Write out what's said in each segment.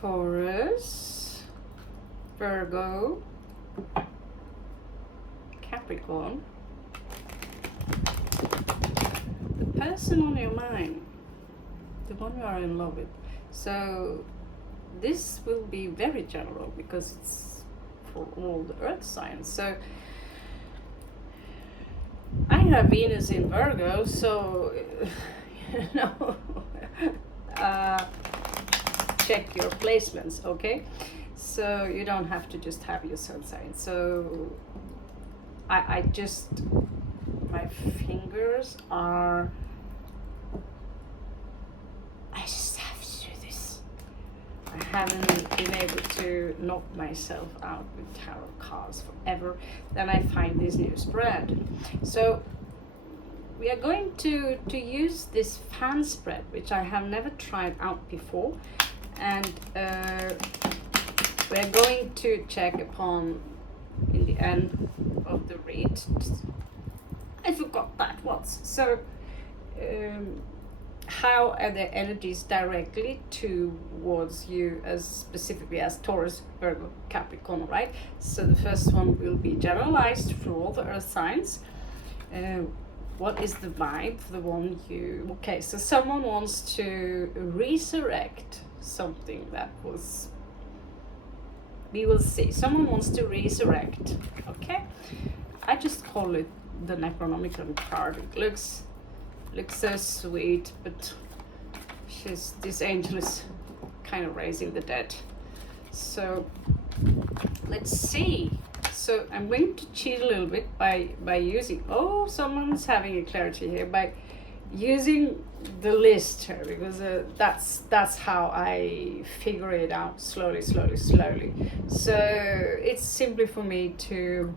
Taurus, Virgo, Capricorn. The person on your mind, the one you are in love with. So this will be very general because it's for all the earth signs. So I have Venus in Virgo, so you know, check your placements, okay? So you don't have to just have your sun sign. So I just, my fingers are, I just have to do this. I haven't been able to knock myself out with tarot cards forever. Then I find this new spread. So we are going to use this fan spread, which I have never tried out before. And we're going to check upon, in the end of the read, I forgot that once. So how are the energies directly towards you, as specifically as Taurus, Virgo, Capricorn, right? So the first one will be generalized for all the earth signs. What is the vibe for the one you... Okay, so someone wants to resurrect something that was... We will see. Someone wants to resurrect, okay? I just call it the Necronomicon card. It looks so sweet, but this angel is kind of raising the dead. So let's see. So I'm going to cheat a little bit by using, oh, someone's having a clarity here, by using the list here, because that's how I figure it out slowly. So it's simply for me to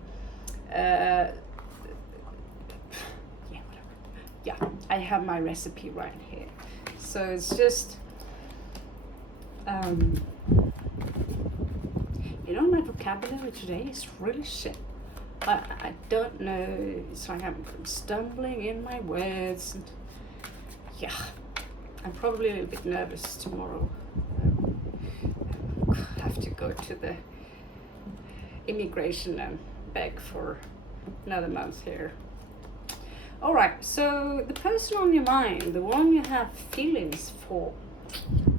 yeah, I have my recipe right here. So it's just you know, my vocabulary today is really shit. I don't know, it's like I'm stumbling in my words. And yeah, I'm probably a little bit nervous tomorrow. I have to go to the immigration and beg for another month here. All right, so the person on your mind, the one you have feelings for,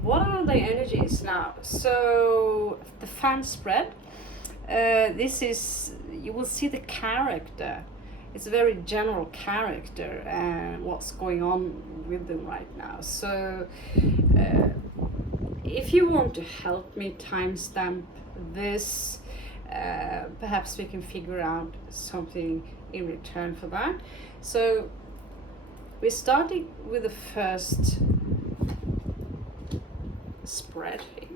what are the energies now? So the fan spread, this is, you will see the character. It's a very general character and what's going on with them right now. So if you want to help me timestamp this, perhaps we can figure out something in return for that. So we're starting with the first spread here.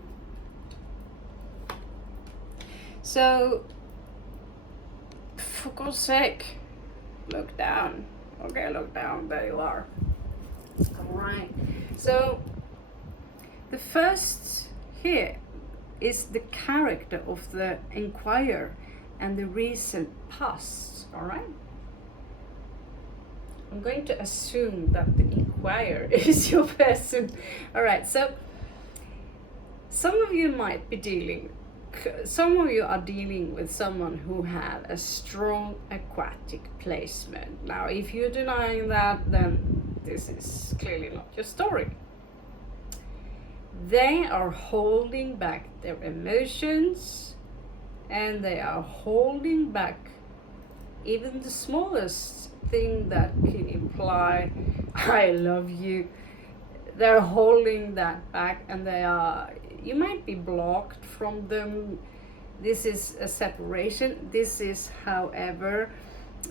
So for God's sake, look down. Okay, look down, there you are. All right, so the first here is the character of the inquirer and the recent past. All right, I'm going to assume that the inquirer is your person. All right, so some of you might be dealing, some of you are dealing with someone who have a strong aquatic placement. Now, if you're denying that, then this is clearly not your story. They are holding back their emotions, and they are holding back even the smallest thing that can imply I love you. They're holding that back, and they are, you might be blocked from them. This is a separation. This is, however,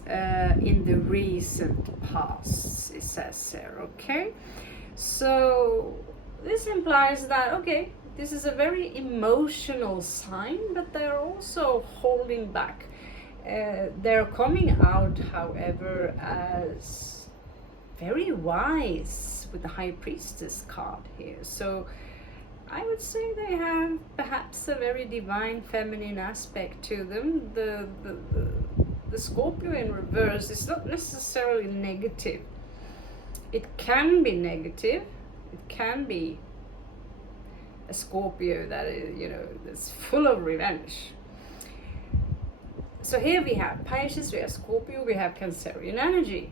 in the recent past, it says here, okay? So this implies that, okay, this is a very emotional sign, but they're also holding back. They're coming out, however, as very wise with the High Priestess card here. So I would say they have perhaps a very divine feminine aspect to them. The Scorpio in reverse is not necessarily negative. It can be negative. It can be a Scorpio that is, that's full of revenge. So here we have Pisces, we have Scorpio, we have Cancerian energy.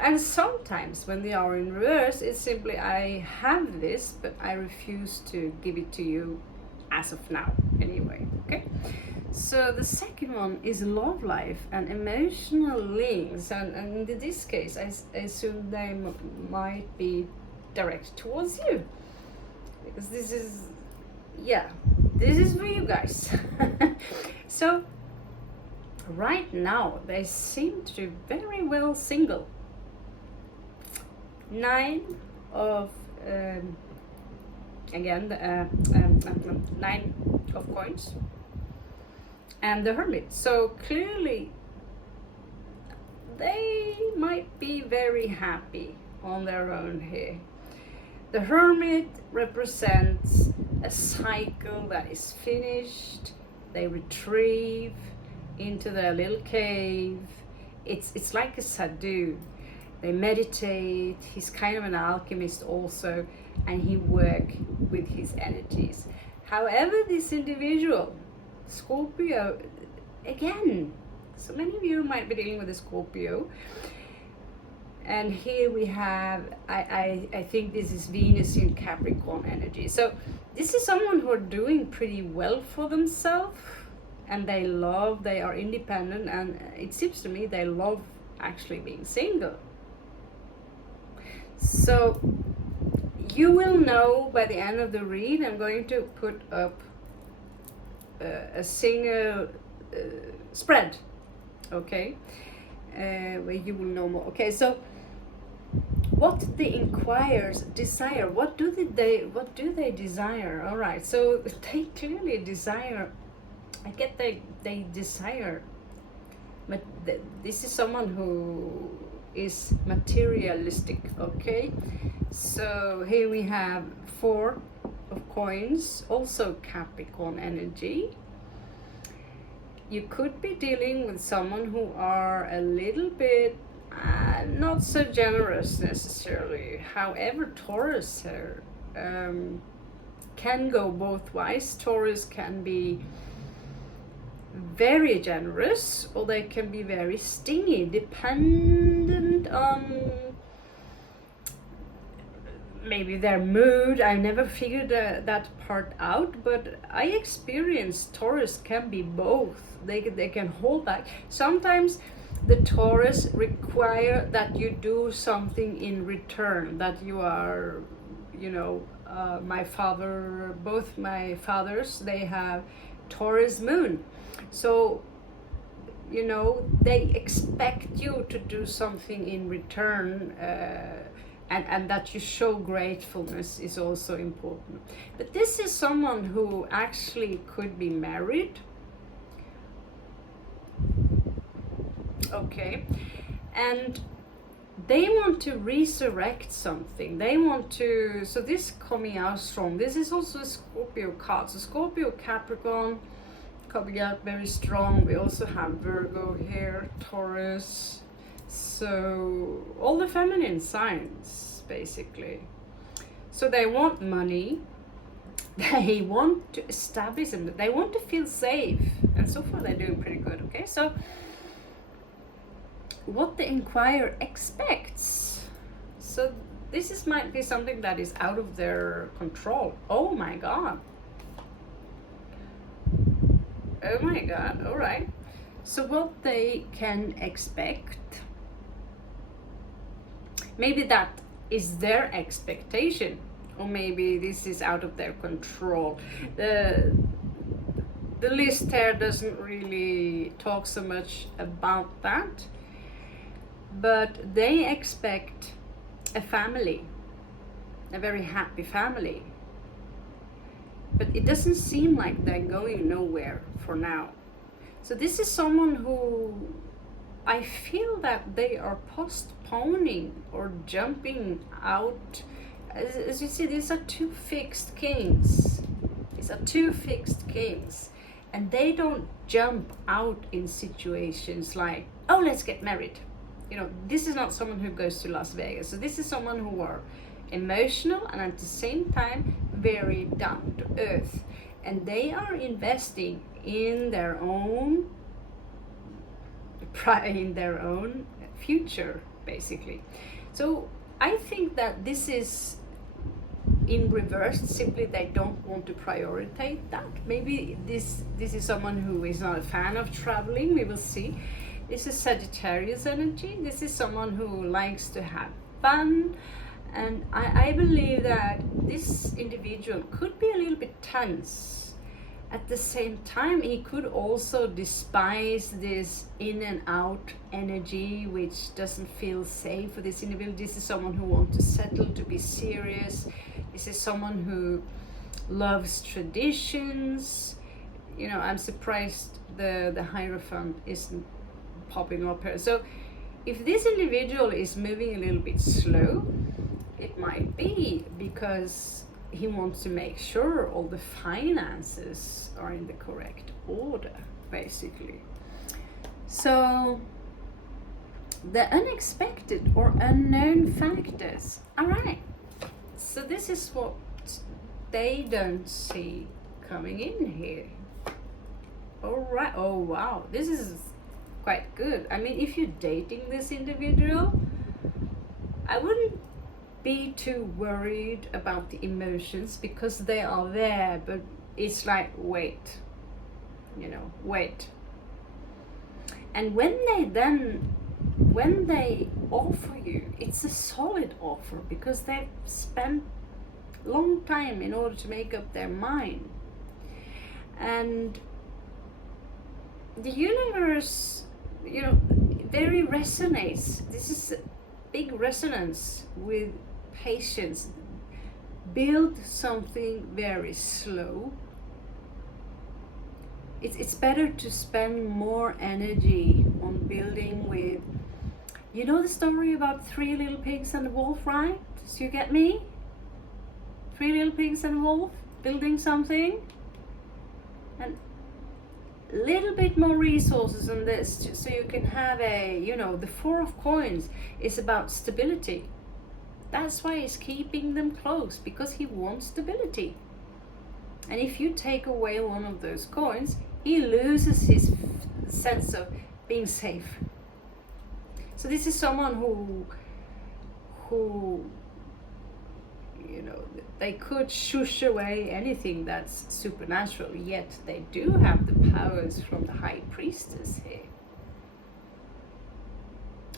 And sometimes when they are in reverse, it's simply I have this, but I refuse to give it to you as of now anyway, okay? So the second one is love life and emotional links, and in this case I assume they might be direct towards you, because this is for you guys. So right now they seem to be very well single. 9 of 9 of coins and the Hermit. So clearly they might be very happy on their own here. The Hermit represents a cycle that is finished. They retrieve into their little cave. It's like a sadhu. They meditate. He's kind of an alchemist also, and he works with his energies. However, this individual, Scorpio, again, so many of you might be dealing with a Scorpio. And here we have, I think this is Venus in Capricorn energy. So this is someone who are doing pretty well for themselves, and they are independent, and it seems to me they love actually being single. So you will know by the end of the read. I'm going to put up a single spread, okay, where you will know more. Okay, so what the inquirers desire, what do they desire? All right, so they clearly desire, I get they desire, but this is someone who is materialistic, okay? So here we have 4 of coins, also Capricorn energy. You could be dealing with someone who are a little bit not so generous necessarily. However, Taurus here can go both ways. Taurus can be very generous, or they can be very stingy, dependent on maybe their mood. I never figured that part out, but I experienced Taurus can be both. They can hold back. Sometimes the Taurus require that you do something in return, that you are, both my fathers, they have Taurus moon. So, they expect you to do something in return, and that you show gratefulness is also important. But this is someone who actually could be married. Okay, and they want to resurrect something. They want to, so this coming out strong. This is also a Scorpio card. So Scorpio, Capricorn coming out very strong. We also have Virgo here, Taurus. So all the feminine signs basically. So they want money. They want to establish them. They want to feel safe, and so far they're doing pretty good. Okay, so what the inquirer expects. So this might be something that is out of their control. Oh my god. Oh my god. All right. So what they can expect, maybe that is their expectation, or maybe this is out of their control. The list here doesn't really talk so much about that, but they expect a family, a very happy family. But it doesn't seem like they're going nowhere for now. So this is someone who I feel that they are postponing or jumping out. As you see, these are 2 fixed kings. These are 2 fixed kings. And they don't jump out in situations like, oh, let's get married. This is not someone who goes to Las Vegas. So this is someone who are emotional and at the same time very down to earth. And they are investing in their own future, basically. So I think that this is in reverse. Simply they don't want to prioritize that. Maybe this is someone who is not a fan of traveling. We will see. This is Sagittarius energy. This is someone who likes to have fun, and I believe that this individual could be a little bit tense. At the same time, he could also despise this in and out energy, which doesn't feel safe for this individual. This is someone who wants to settle, to be serious. This is someone who loves traditions. You know, I'm surprised the Hierophant isn't popping up here. So if this individual is moving a little bit slow, it might be because he wants to make sure all the finances are in the correct order, basically. So the unexpected or unknown factors. All right. So this is what they don't see coming in here. All right. Oh, wow. This is quite good. I mean, if you're dating this individual, I wouldn't be too worried about the emotions because they are there, but it's like, wait, wait. And when they offer you, it's a solid offer because they've spent long time in order to make up their mind. And the universe, very resonates. This is a big resonance with patience. Build something very slow. It's better to spend more energy on building with, the story about 3 little pigs and a wolf, right? So you get me? 3 little pigs and a wolf building something, and a little bit more resources on this, so you can have the 4 of coins is about stability. That's why he's keeping them close, because he wants stability. And if you take away one of those coins, he loses his sense of being safe. So this is someone who they could shush away anything that's supernatural, yet they do have the powers from the High Priestess here,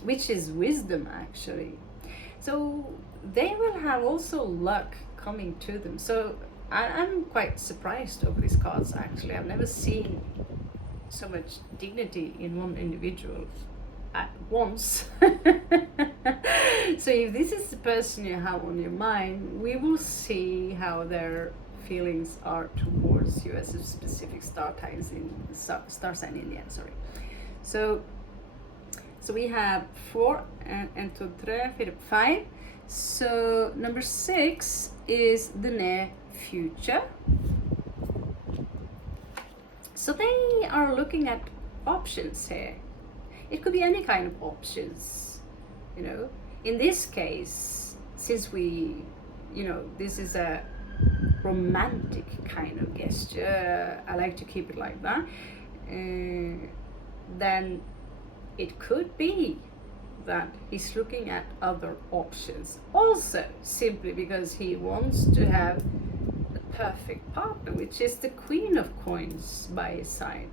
which is wisdom, actually. So they will have also luck coming to them. So I'm quite surprised over these cards, actually. I've never seen so much dignity in one individual at once. So if this is the person you have on your mind, we will see how their feelings are towards you as a specific star sign in the end. Sorry. So we have 4 and 2, 3, 4, 5. So number 6 is the near future. So they are looking at options here. It could be any kind of options, In this case, since this is a romantic kind of gesture, I like to keep it like that, then it could be that he's looking at other options. Also, simply because he wants to have the perfect partner, which is the Queen of Coins by his side.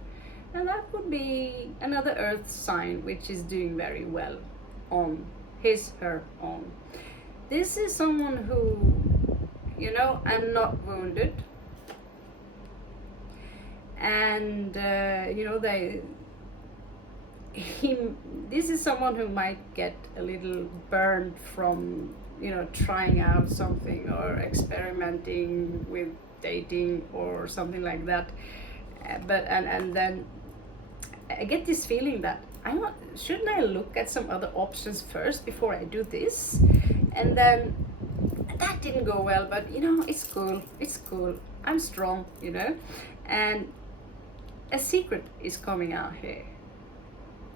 And that would be another earth sign which is doing very well on her own. This is someone who, I'm not wounded. And, this is someone who might get a little burned from, trying out something or experimenting with dating or something like that. But then I get this feeling that shouldn't I look at some other options first before I do this? And then that didn't go well, but it's cool. I'm strong, and a secret is coming out here.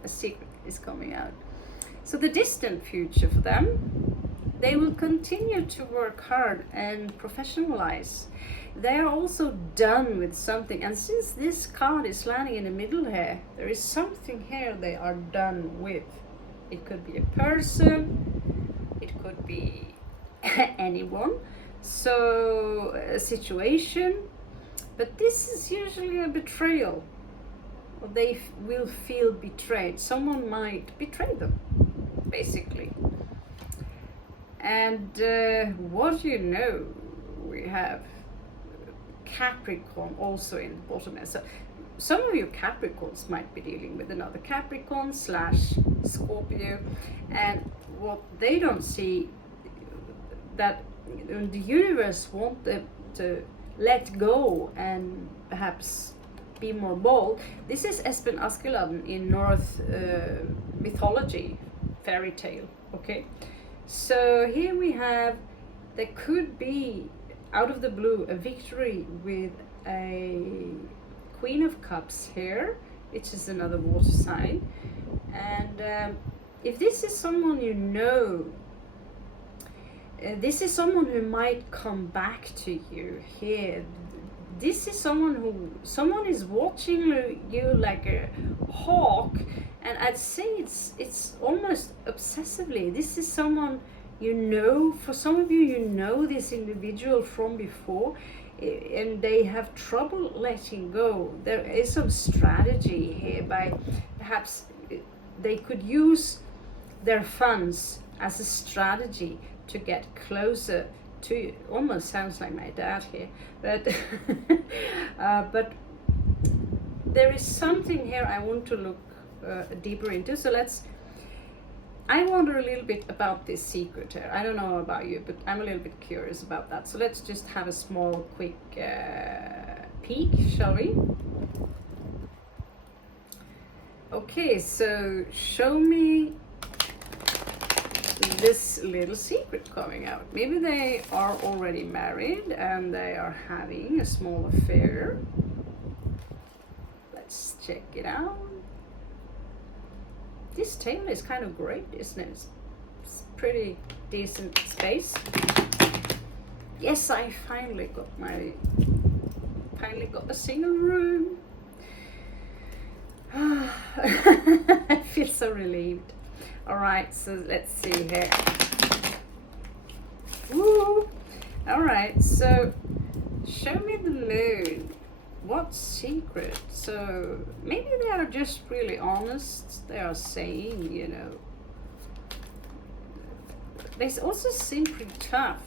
A secret is coming out. So the distant future for them, They will continue to work hard and professionalize. They are also done with something, and since this card is landing in the middle here, there is something here they are done with. It could be a person, it could be anyone, so a situation, but this is usually a betrayal. They will feel betrayed. Someone might betray them, basically. And what do you know? We have Capricorn also in the bottom. So some of you Capricorns might be dealing with another Capricorn / Scorpio, and what they don't see, that the universe wants them to let go and perhaps be more bold. This is Espen Askeladden in Norse mythology, fairy tale. Okay, so here we have, there could be out of the blue a victory with a Queen of Cups here, which is another water sign. And if this is someone you know, this is someone who might come back to you here. This is someone is watching you like a hawk, and I'd say it's almost obsessively. This is someone you know. For some of you, you know this individual from before, and they have trouble letting go. There is some strategy here by perhaps they could use their funds as a strategy to get closer to you. Almost sounds like my dad here, but but there is something here I want to look deeper into. So I wonder a little bit about this secret here. I don't know about you, but I'm a little bit curious about that. So let's just have a small, quick peek, shall we? Okay, so show me this little secret coming out. Maybe they are already married and they are having a small affair. Let's check it out. This tail is kind of great, isn't it? It's pretty decent space. Yes, I finally got a single room. I feel so relieved. All right, so let's see here. Woo! All right, so show me the moon. What secret? So maybe they are just really honest. They are saying, you know, they also seem pretty tough.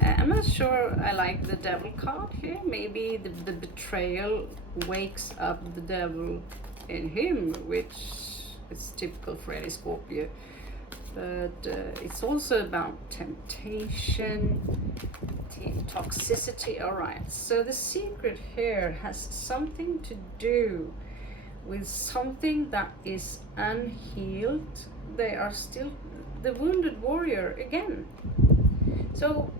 I'm not sure I like the devil card here. Maybe the betrayal wakes up the devil in him, which is typical for any Scorpio. But it's also about temptation, toxicity. All right, so the secret here has something to do with something that is unhealed. They are still the wounded warrior again. So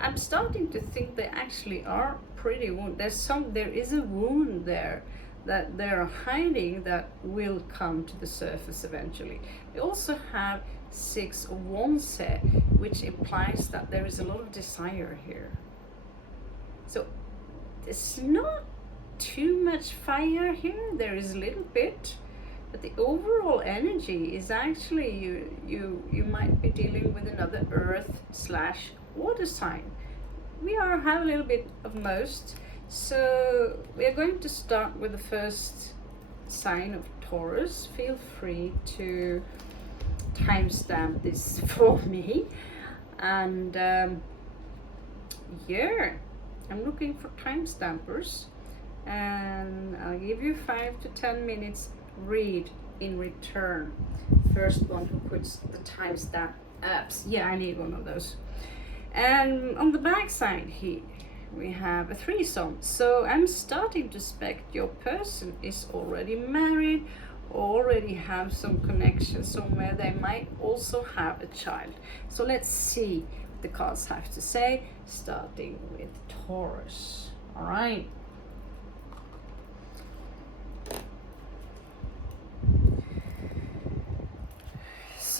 I'm starting to think they actually are pretty wounded. There is a wound there that they're hiding that will come to the surface eventually. We also have 6 of Wands here, which implies that there is a lot of desire here. So there's not too much fire here. There is a little bit, but the overall energy is actually you might be dealing with another earth / water sign. We have a little bit of most. So we are going to start with the first sign of Taurus. Feel free to timestamp this for me. And yeah, I'm looking for timestampers, and I'll give you 5 to 10 minutes read in return. First one who puts the timestamp apps. Yeah, I need one of those. And on the back side here, we have a threesome. So I'm starting to suspect your person is already married, already have some connection somewhere. They might also have a child. So let's see what the cards have to say, starting with Taurus. All right.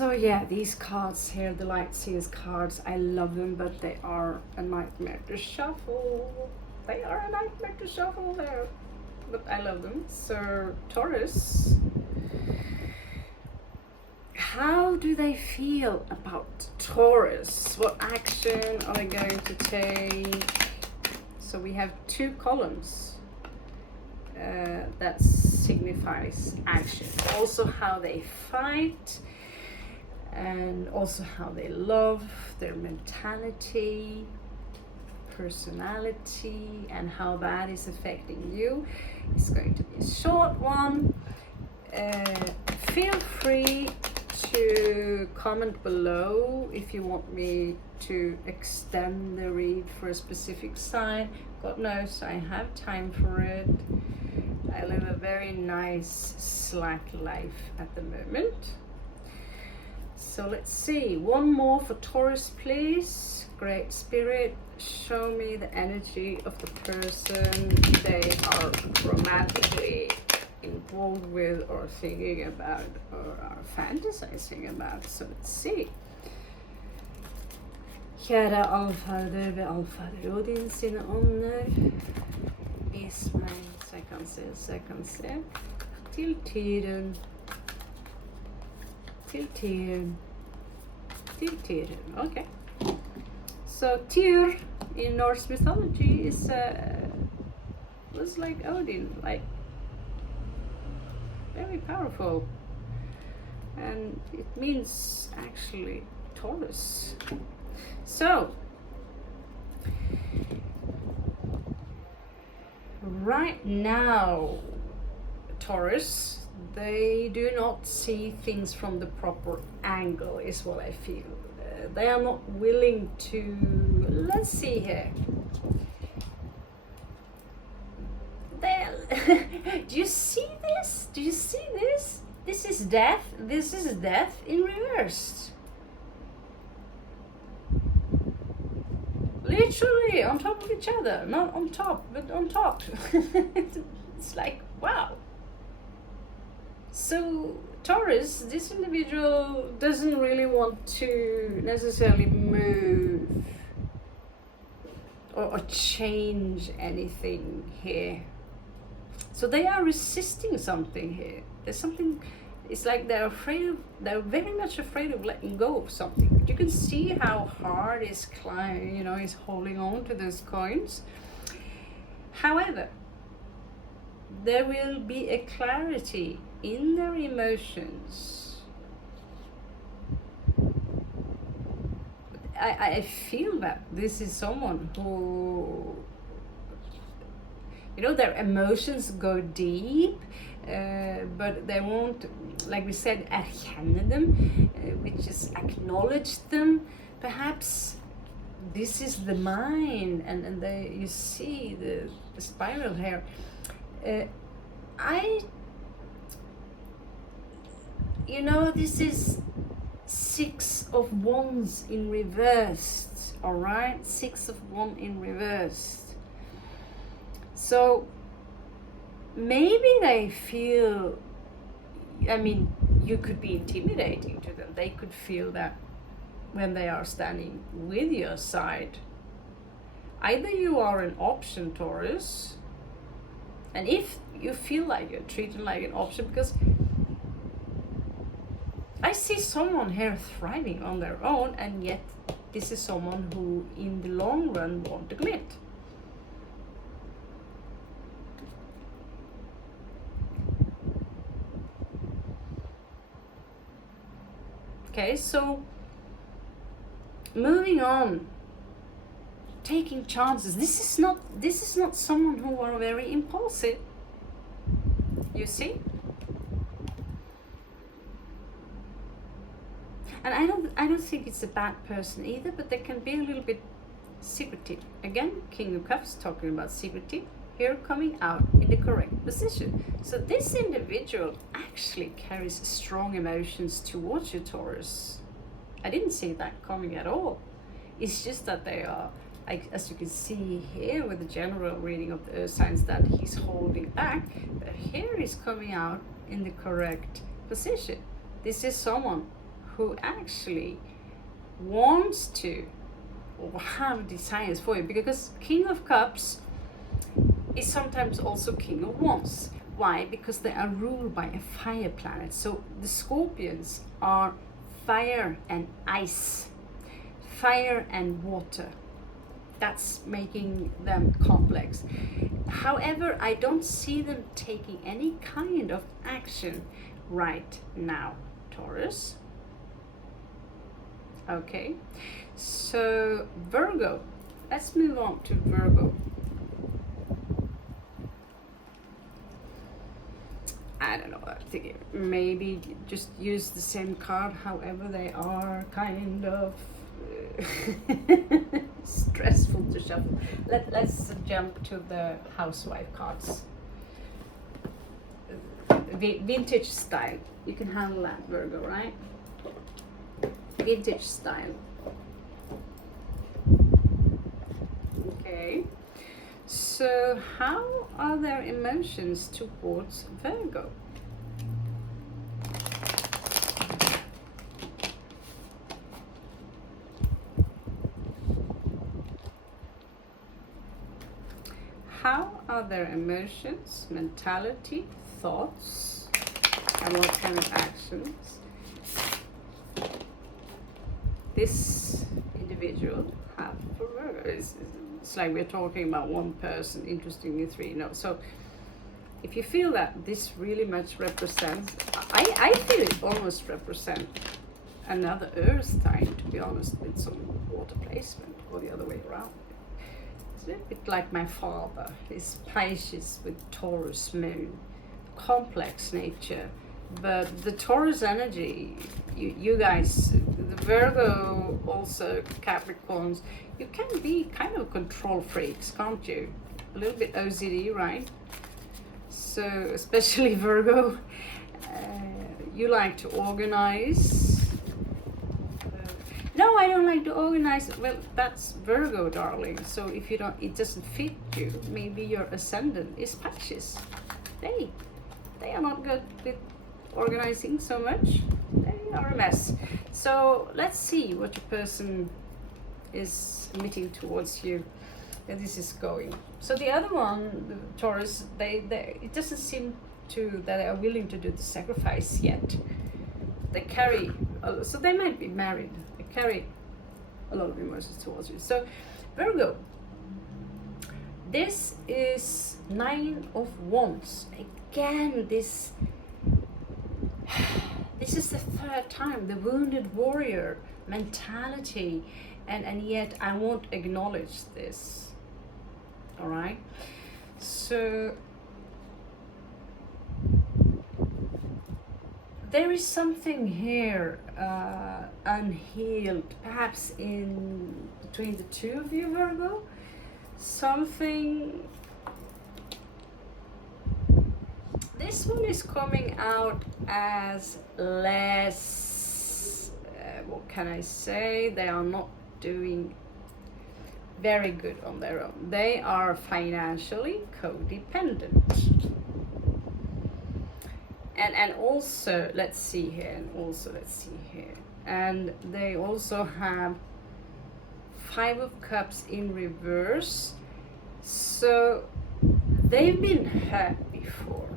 So yeah, these cards here, the Light Seers cards, I love them, but they are a nightmare to shuffle. They are a nightmare to shuffle there, but I love them. So Taurus, how do they feel about Taurus? What action are they going to take? So we have two columns. That signifies action. Also how they fight, and also how they love, their mentality, personality, and how that is affecting you. It's going to be a short one. Feel free to comment below if you want me to extend the read for a specific sign. God knows I have time for it. I live a very nice slack life at the moment. So let's see, one more for Taurus please. Great Spirit, show me the energy of the person they are romantically involved with or thinking about or are fantasizing about. So let's see. Kjære allfader ved allfader Odin sine ånder, vis meg så jeg kan se, til tyren, okay. So Tyr in Norse mythology is was like Odin, like very powerful, and it means actually Taurus. So right now, Taurus, they do not see things from the proper angle, is what I feel. They are not willing to, let's see here. Do you see this? Do you see this? This is death. This is death in reverse. Literally on top of each other. Not on top, but on top. It's like, wow. So Taurus, this individual doesn't really want to necessarily move or change anything here. So they are resisting something here. There's something, it's like they're very much afraid of letting go of something. But you can see how hard is is holding on to those coins. However, there will be a clarity in their emotions. I feel that this is someone who, their emotions go deep, but they won't, like we said, erkänne them, which is acknowledge them. Perhaps this is the mind, and you see the spiral here. This is 6 of Wands in reversed, all right? 6 of Wands in reversed. So maybe they feel, you could be intimidating to them. They could feel that when they are standing with your side. Either you are an option, Taurus, and if you feel like you're treated like an option, because I see someone here thriving on their own, and yet this is someone who in the long run won't commit. Okay, so moving on, taking chances. This is not someone who are very impulsive. You see? And I don't think it's a bad person either, but they can be a little bit secretive. Again, King of Cups talking about secretive. Here coming out in the correct position. So this individual actually carries strong emotions towards you, Taurus. I didn't see that coming at all. It's just that they are, as you can see here with the general reading of the earth signs, that he's holding back. But here he's coming out in the correct position. This is someone who actually wants to or have desires for you, because King of Cups is sometimes also King of Wands. Why? Because they are ruled by a fire planet. So the Scorpions are fire and ice, fire and water. That's making them complex. However, I don't see them taking any kind of action right now, Taurus. Okay, so Virgo, let's move on to Virgo. I don't know, I think maybe just use the same card, however they are kind of stressful to shuffle. Let's jump to the housewife cards. Vintage style. You can handle that, Virgo, right? Vintage style. Okay. So how are their emotions towards Virgo? How are their emotions, mentality, thoughts, and what kind of actions this individual have for Virgo? It's like we're talking about one person, interestingly three. No, so if you feel that this really much represents, I feel it almost represents another Earth sign, to be honest, with some water placement, or the other way around. It's a little bit like my father. He's Pisces with Taurus moon, complex nature. But the Taurus energy, you guys, the Virgo, also Capricorns, you can be kind of control freaks, can't you? A little bit OCD, right? So, especially Virgo, you like to organize. No, I don't like to organize. Well, that's Virgo, darling. So if you don't, it doesn't fit you. Maybe your ascendant is Pisces. They are not good with organizing so much. They are a mess. So let's see what your person is emitting towards you. And this is going. So the other one, the Taurus, they it doesn't seem to that they are willing to do the sacrifice yet. They carry, so they might be married. They carry a lot of emotions towards you. So Virgo, this is 9 of Wands. Again, this is the third time, the wounded warrior mentality, and yet I won't acknowledge this. All right, so there is something here unhealed, perhaps in between the two of you, Virgo. Something. This one is coming out as less, what can I say? They are not doing very good on their own. They are financially codependent. And also, let's see here, and they also have 5 of Cups in reverse. So they've been hurt before.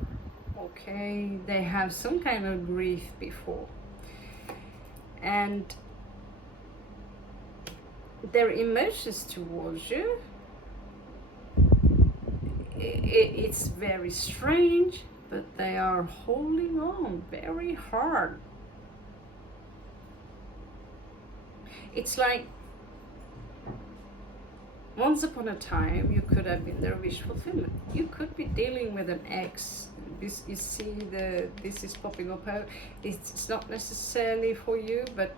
Okay, they have some kind of grief before, and their emotions towards you, it's very strange, but they are holding on very hard. It's like once upon a time you could have been their wish fulfillment. You could be dealing with an ex. This, you see, this is popping up. It's not necessarily for you, but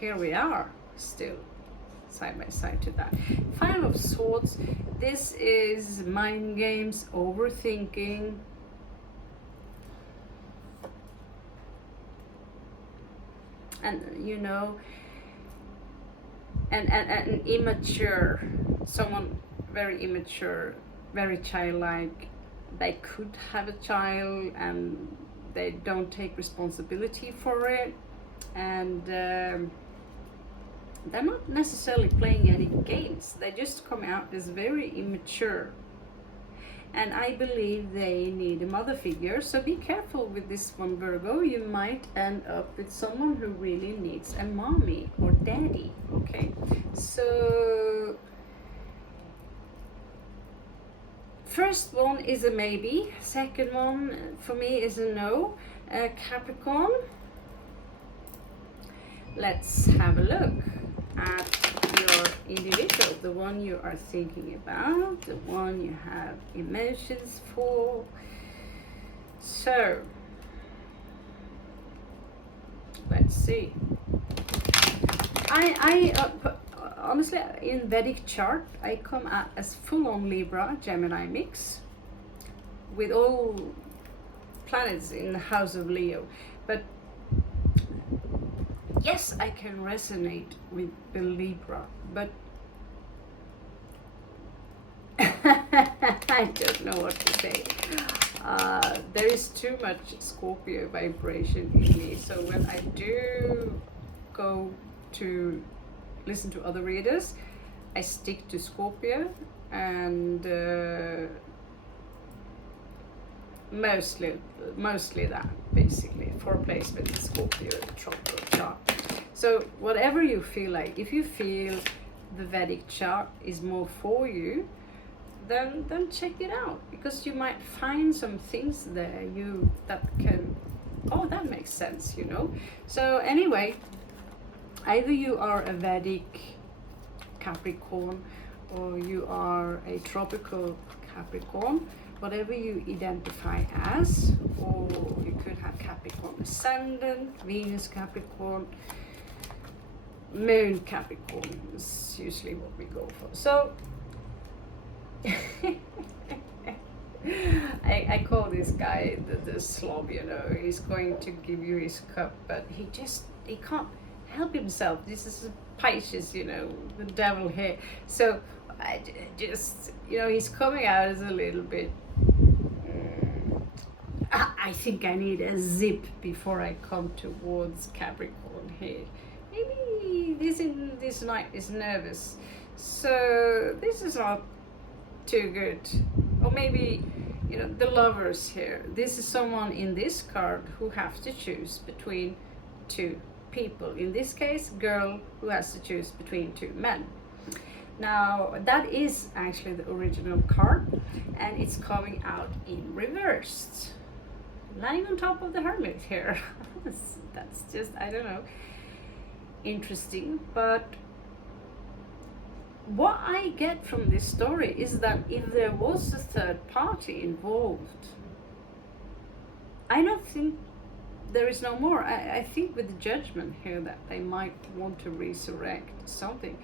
here we are, still side by side to that. 5 of Swords. This is mind games, overthinking. And you know, and immature, someone very immature, very childlike. They could have a child and they don't take responsibility for it. and they're not necessarily playing any games. They just come out as very immature. And I believe they need a mother figure, so be careful with this one, Virgo. You might end up with someone who really needs a mommy or daddy, okay? So, first one is a maybe, second one for me is a no. Capricorn, let's have a look at your individual, the one you are thinking about, the one you have emotions for. So, let's see. Honestly, in Vedic chart, I come out as full-on Libra, Gemini mix, with all planets in the house of Leo. But yes, I can resonate with the Libra, but I don't know what to say. There is too much Scorpio vibration in me, so when I do go to listen to other readers, I stick to Scorpio, and mostly that, basically, for placement in Scorpio tropical chart. So whatever you feel like, if you feel the Vedic chart is more for you, then check it out, because you might find some things there that can, oh, that makes sense, you know. So anyway, either you are a Vedic Capricorn or you are a tropical Capricorn, whatever you identify as, or you could have Capricorn ascendant, Venus Capricorn, Moon Capricorn is usually what we go for. So I call this guy the slob, you know. He's going to give you his cup, but he can't help himself. This is Pisces, you know, the devil here. So I just, you know, he's coming out as a little bit, I think I need a zip before I come towards Capricorn here. Maybe this night is nervous, so this is not too good. Or maybe, you know, the lovers here. This is someone in this card who have to choose between two people. In this case, girl who has to choose between two men. Now, that is actually the original card, and it's coming out in reversed. Lying on top of the Hermit here. That's just, I don't know, interesting. But what I get from this story is that if there was a third party involved, I don't think there is no more. I think with the Judgment here that they might want to resurrect something.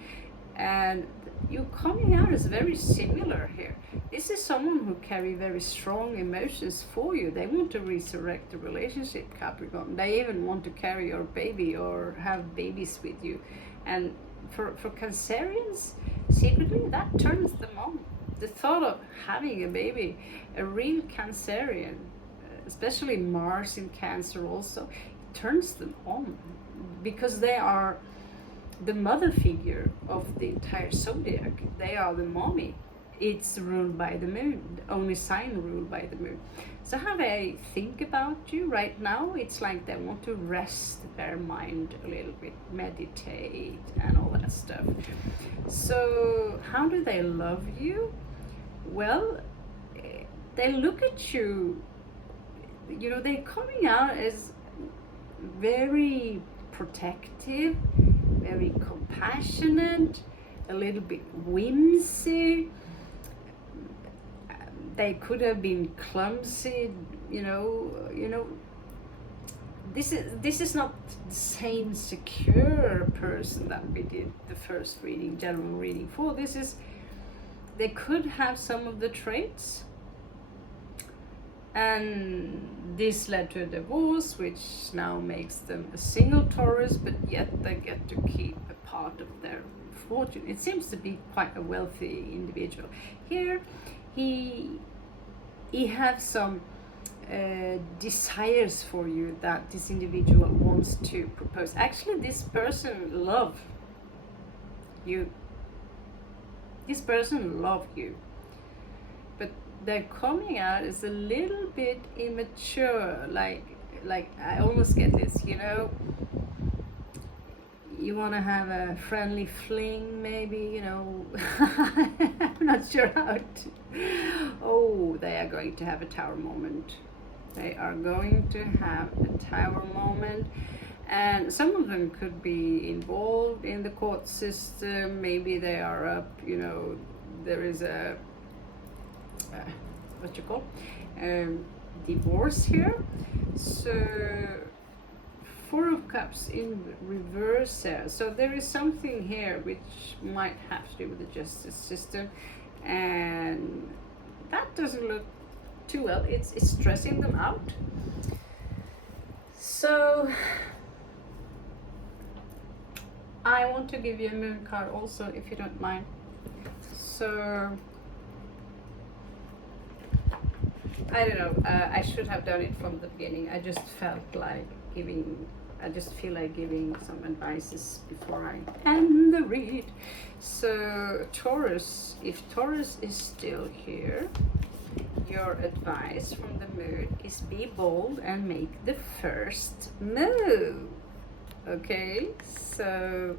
And you coming out is very similar here. This is someone who carry very strong emotions for you. They want to resurrect the relationship, Capricorn. They even want to carry your baby or have babies with you. And for Cancerians, secretly, that turns them on. The thought of having a baby, a real Cancerian, especially Mars in Cancer also, turns them on, because they are the mother figure of the entire zodiac. They are the mommy. It's ruled by the moon, the only sign ruled by the moon. So how they think about you right now, it's like they want to rest their mind a little bit, meditate and all that stuff. So how do they love you? Well, they look at you, you know, they're coming out as very protective, very compassionate, a little bit whimsy. They could have been clumsy, you know. This is not the same secure person that we did the first reading, general reading for. They could have some of the traits, and this led to a divorce, which now makes them a single Taurus, but yet they get to keep a part of their fortune. It seems to be quite a wealthy individual. Here, he has some desires for you that this individual wants to propose. Actually, this person love you. This person love you, but they're coming out as a little bit immature. Like I almost get this, you know. You want to have a friendly fling, maybe, you know. I'm not sure how to. Oh, they are going to have a tower moment. They are going to have a tower moment, and some of them could be involved in the court system. Maybe they are up, you know, there is a what you call divorce here. So Four of Cups in reverse here. So there is something here which might have to do with the justice system, and that doesn't look too well. It's stressing them out. So I want to give you a moon card also, if you don't mind. So I don't know, I should have done it from the beginning. I just felt like I just feel like giving some advices before I end the read. So Taurus, if Taurus is still here, your advice from the moon is be bold and make the first move. Okay, so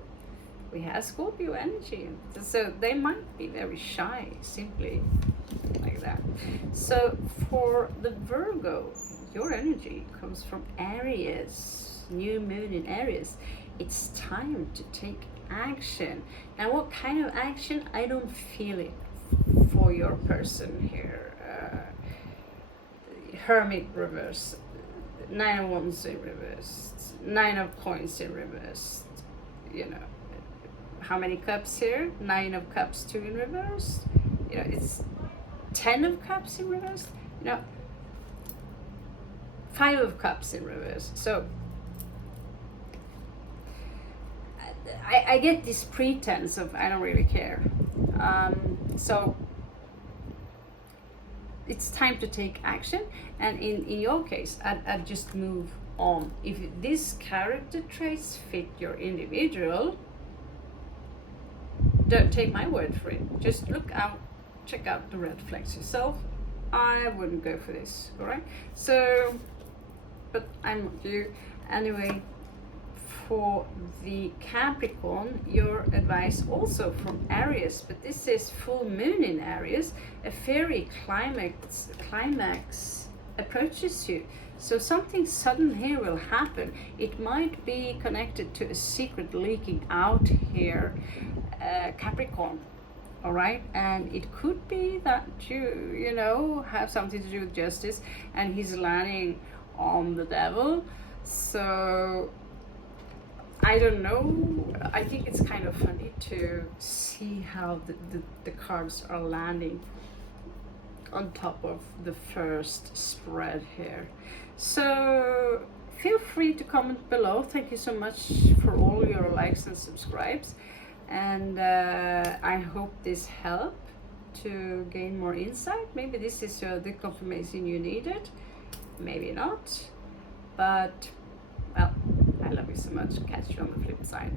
we have Scorpio energy, so they might be very shy, simply like that. So for the Virgo, your energy comes from Aries, new moon in Aries. It's time to take action. Now, what kind of action? I don't feel it for your person here. Hermit reverse, 9 of Wands in reverse, 9 of Coins in reverse. You know, how many cups here? 9 of Cups, 2 in reverse. You know, it's 10 of Cups in reverse. You know, 5 of Cups in reverse. So I get this pretense of I don't really care. So it's time to take action, and in your case, I'd just move on. If these character traits fit your individual, don't take my word for it. Just look out, check out the red flags yourself. I wouldn't go for this, all right? So, but I'm not you. Anyway, for the Capricorn, your advice also from Aries, but this is full moon in Aries. A fairy climax approaches you. So something sudden here will happen. It might be connected to a secret leaking out here, Capricorn. All right, and it could be that you know have something to do with justice, and he's landing on the devil. So I don't know. I think it's kind of funny to see how the cards are landing on top of the first spread here. So feel free to comment below. Thank you so much for all your likes and subscribes. And I hope this helped to gain more insight. Maybe this is the confirmation you needed. Maybe not. But, well, I love you so much. Catch you on the flip side.